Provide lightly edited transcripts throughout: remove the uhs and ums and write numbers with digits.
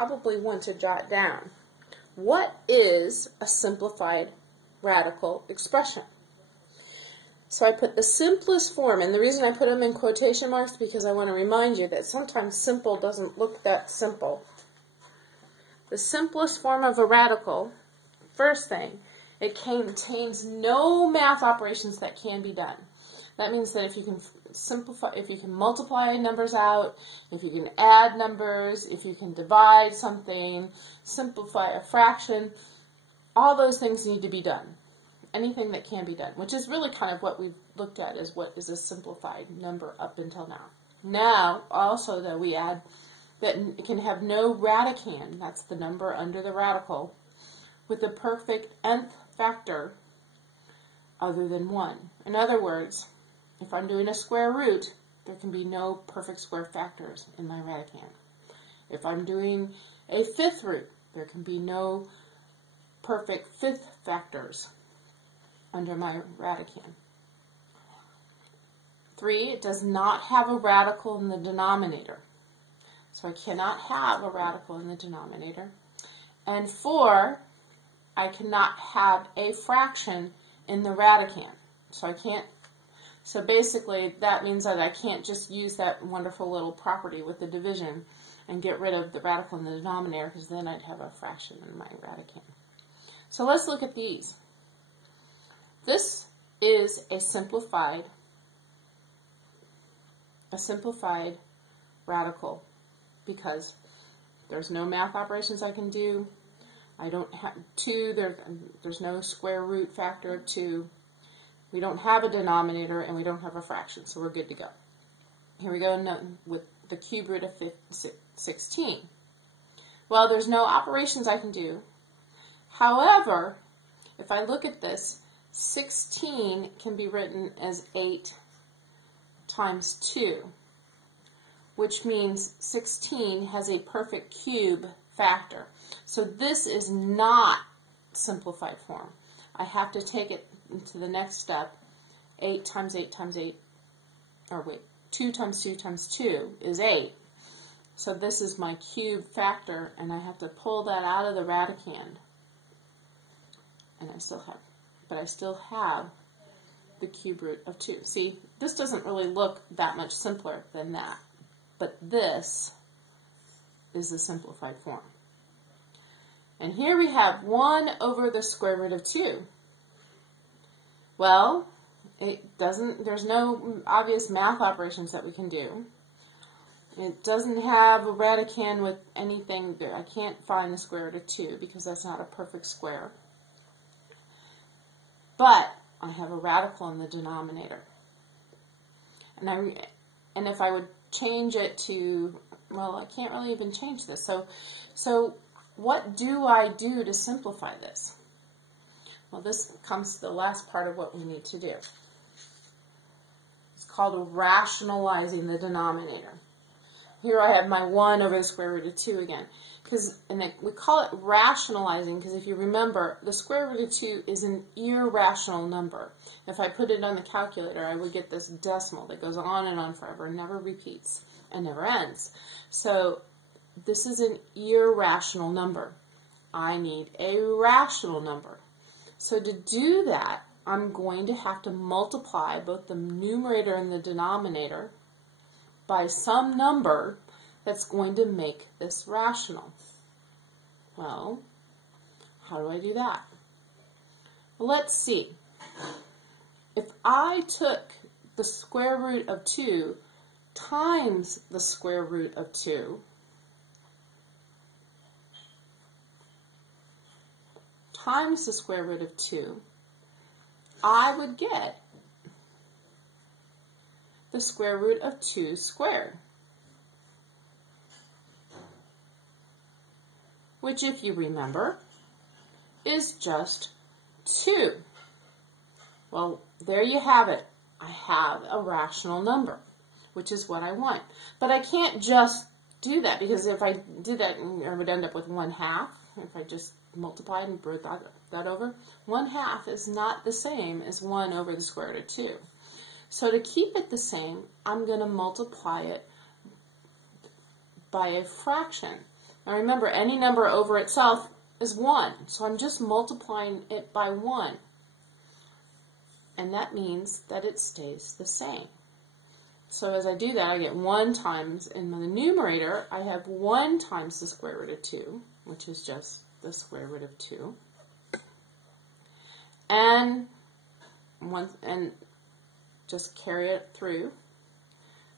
probably want to jot down. What is a simplified radical expression? So I put the simplest form, and the reason I put them in quotation marks is because I want to remind you that sometimes simple doesn't look that simple. The simplest form of a radical, first thing, it contains no math operations that can be done. That means that if you can simplify, if you can multiply numbers out, if you can add numbers, if you can divide something, simplify a fraction, all those things need to be done. Anything that can be done, which is really kind of what we've looked at is what is a simplified number up until now. Now, also that we add that it can have no radicand, that's the number under the radical, with a perfect nth factor other than 1. In other words, if I'm doing a square root, there can be no perfect square factors in my radicand. If I'm doing a fifth root, there can be no perfect fifth factors under my radicand. 3, it does not have a radical in the denominator. So I cannot have a radical in the denominator. And 4, I cannot have a fraction in the radicand. So I can't, so basically that means that I can't just use that wonderful little property with the division and get rid of the radical in the denominator, because then I'd have a fraction in my radicand. So let's look at these. This is a simplified radical because there's no math operations I can do. I don't have 2, there's no square root factor of 2. We don't have a denominator and we don't have a fraction, so we're good to go. Here we go with the cube root of 16. Well, there's no operations I can do. However, if I look at this, 16 can be written as 8 times 2, which means 16 has a perfect cube factor. So this is not simplified form. I have to take it to the next step. 8 times 8 times 8, or wait, 2 times 2 times 2 is 8. So this is my cube factor, and I have to pull that out of the radicand. And I still have the cube root of 2. See, this doesn't really look that much simpler than that, but this is the simplified form. And here we have 1 over the square root of 2. Well, there's no obvious math operations that we can do. It doesn't have a radicand with anything there. I can't find the square root of 2 because that's not a perfect square. But I have a radical in the denominator. And if I would change it to, well, I can't really even change this. So what do I do to simplify this? Well, this comes to the last part of what we need to do. It's called rationalizing the denominator. Here I have my 1 over the square root of 2 again. We call it rationalizing because if you remember, the square root of 2 is an irrational number. If I put it on the calculator, I would get this decimal that goes on and on forever and never repeats and never ends. So this is an irrational number. I need a rational number. So to do that, I'm going to have to multiply both the numerator and the denominator by some number that's going to make this rational. Well, how do I do that? Well, let's see. If I took the square root of 2 times the square root of 2 times the square root of 2, I would get the square root of 2 squared, which, if you remember, is just 2. Well, there you have it. I have a rational number, which is what I want. But I can't just do that, because if I did that, I would end up with 1/2. If I just multiplied and brought that over, 1/2 is not the same as 1 over the square root of 2. So to keep it the same, I'm going to multiply it by a fraction. Now remember, any number over itself is 1, so I'm just multiplying it by 1. And that means that it stays the same. So as I do that, I get 1 times, in the numerator, I have 1 times the square root of 2, which is just the square root of 2. And just carry it through.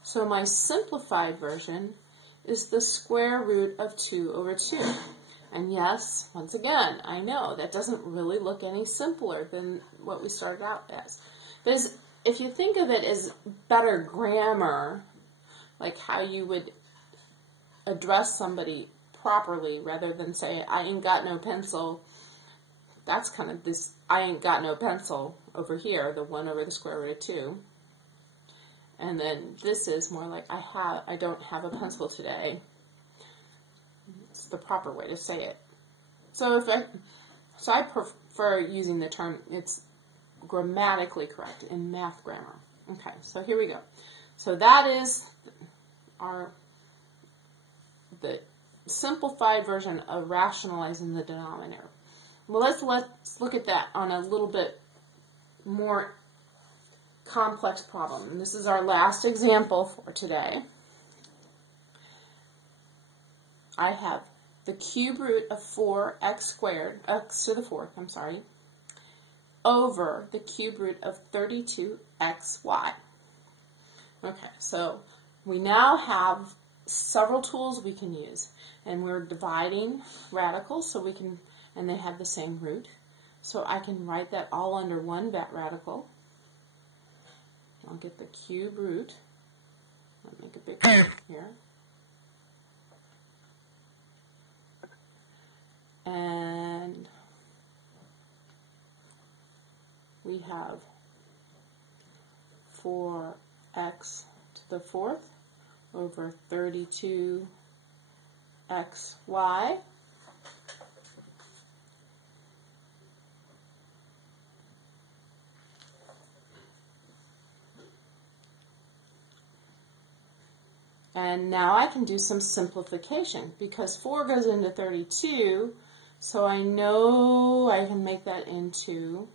So my simplified version is the square root of 2 over 2. And yes, once again, I know that doesn't really look any simpler than what we started out as. Because if you think of it as better grammar, like how you would address somebody properly rather than say, I ain't got no pencil, that's kind of this, I ain't got no pencil over here, the 1 over the square root of 2. And then this is more like, I don't have a pencil today. It's the proper way to say it. So I prefer using the term, it's grammatically correct in math grammar. Okay, so here we go. So that is the simplified version of rationalizing the denominator. Well, let's look at that on a little bit more complex problem. And this is our last example for today. I have the cube root of 4x squared, x to the 4th, I'm sorry, over the cube root of 32xy. Okay, so we now have several tools we can use. And we're dividing radicals, so we can, and they have the same root. So I can write that all under one radical. I'll get the cube root. I'll make a big one here. And we have 4x to the 4th over 32xy. And now I can do some simplification because 4 goes into 32, so I know I can make that into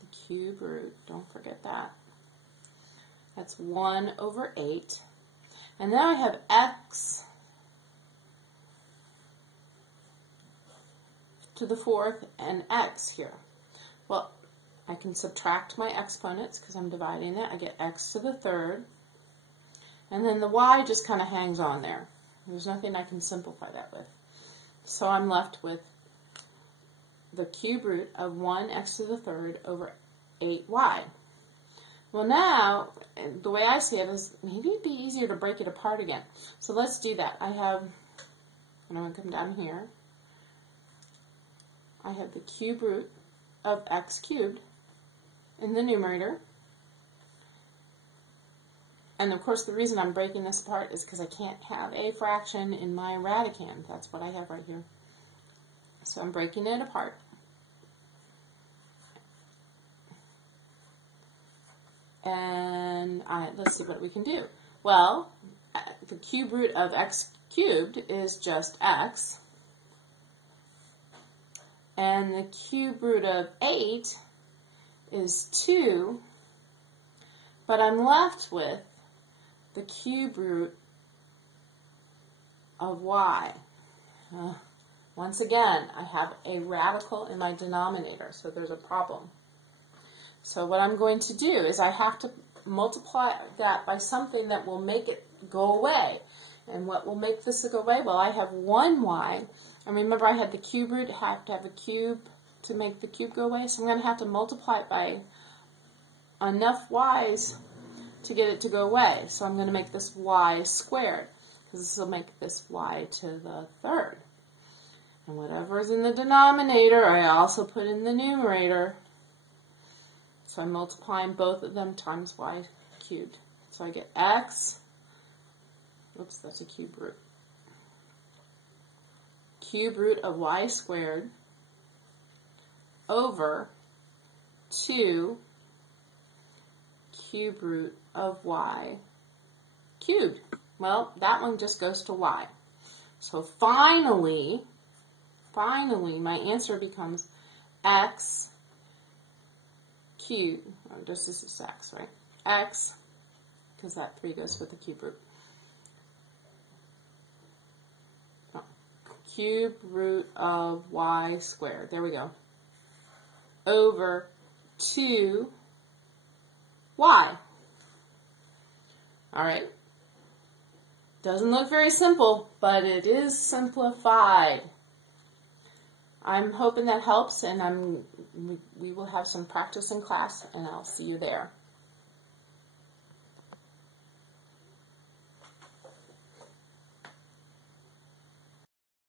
the cube root. Don't forget that. That's 1 over 8. And now I have x to the 4th and x here. Well, I can subtract my exponents because I'm dividing it. I get x to the 3rd. And then the y just kind of hangs on there. There's nothing I can simplify that with. So I'm left with the cube root of 1x to the 3rd over 8y. Well, now, the way I see it is maybe it'd be easier to break it apart again. So let's do that. I'm going to come down here. I have the cube root of x cubed in the numerator. And of course, the reason I'm breaking this apart is because I can't have a fraction in my radicand. That's what I have right here. So I'm breaking it apart. And let's see what we can do. Well, the cube root of x cubed is just x. And the cube root of 8 is 2. But I'm left with the cube root of y. Once again, I have a radical in my denominator, so there's a problem. So what I'm going to do is I have to multiply that by something that will make it go away. And what will make this go away? Well, I have 1y. And remember, I had the cube root, have to have a cube to make the cube go away. So I'm going to have to multiply it by enough y's to get it to go away. So I'm going to make this y squared, because this will make this y to the 3rd. And whatever is in the denominator, I also put in the numerator. So I'm multiplying both of them times y cubed. So I get x, oops, that's a cube root. Cube root of y squared over 2 cube root of y cubed. Well, that one just goes to y. So finally, my answer becomes x cubed. Oh, this is x, right? X, because that 3 goes with the cube root. Oh, cube root of y squared. There we go. Over 2y. All right. Doesn't look very simple, but it is simplified. I'm hoping that helps, and we will have some practice in class, and I'll see you there.